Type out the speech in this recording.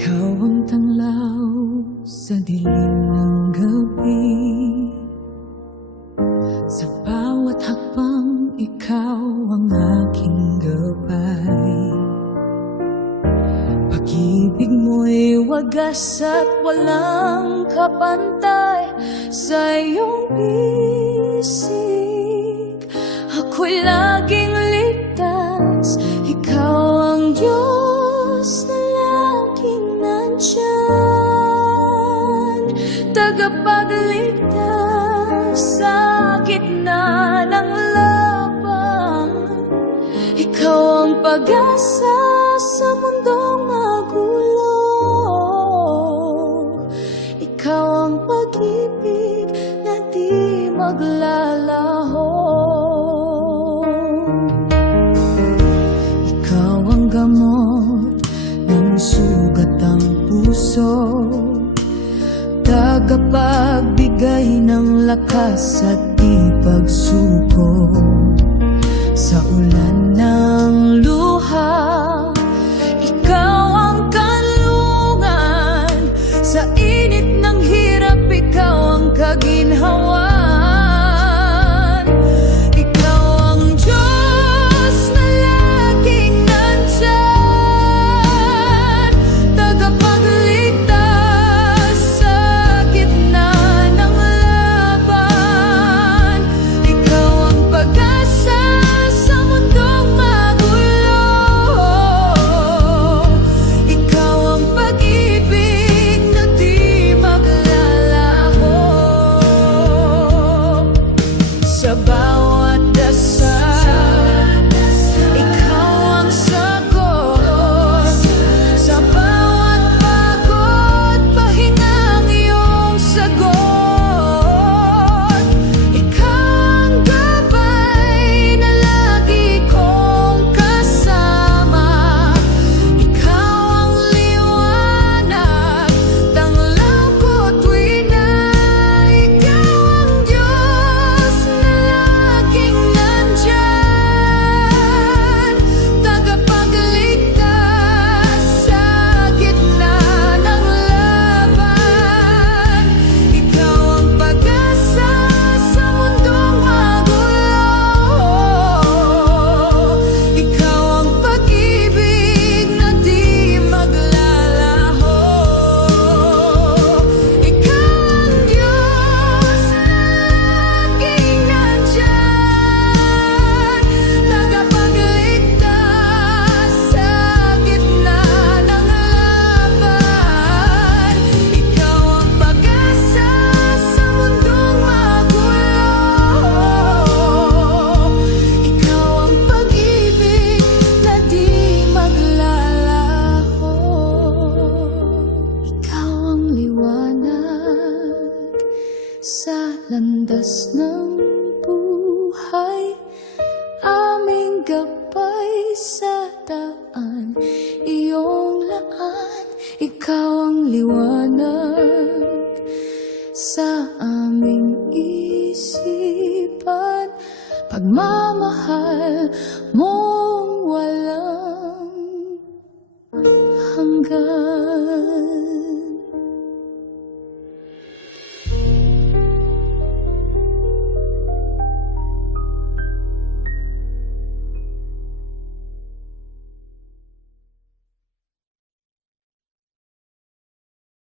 Ikaw ang tanglaw sa dilim ng gabi. Sa bawat hakbang, ikaw ang aking gabay. Pag-ibig mo'y wagas at walang kapantay. Sa iyong bisig, ako'y laging ligtas. Ikaw ang Diyos na laging nandyan, tagapagligtas sa gitna ng laban. Ikaw ang pag-asa sa mundong magulo. Ikaw ang pag-ibig na di maglalaho. Ikaw ang gamot ng sugat ang puso, tagapagbigay ng lakas at di pagsuko. Sa ulan ng luha, ikaw ang kanlungan. Sa init ng hirap, ikaw ang kaginhawan. Ikaw ang Diyos na laging nandyan, tagapagligtas sa gitna ng laban. Ikaw ang pag-asa sa mundong magulo. Ikaw ang pag-ibig na di maglalaho. Sa bawat dasal, ikaw ang sagot. Sa bawat pagod, pahingang iyong sagot. Ikaw ang gabay na lagi kong kasama. Ikaw ang liwanag, tanglaw ko tuwi na. Ikaw ang Diyos na laging nandyan, tagapagligtas sa gitna ng laban. Ikaw ang pag-asa sa mundong magulo. Ikaw ang pag-ibig na di maglalaho. Ikaw ang Diyos na laging nandyan, tagapagligtas sa gitna ng laban. Ikaw ang pag-asa sa mundong magulo. Ikaw ang pag-ibig na di maglalaho. Ikaw ang liwanag sa landas ng buhay, aming gabay sa daan, iyong laan. Ikaw ang liwanag sa aming isipan, pagmamahal mong walang hanggan.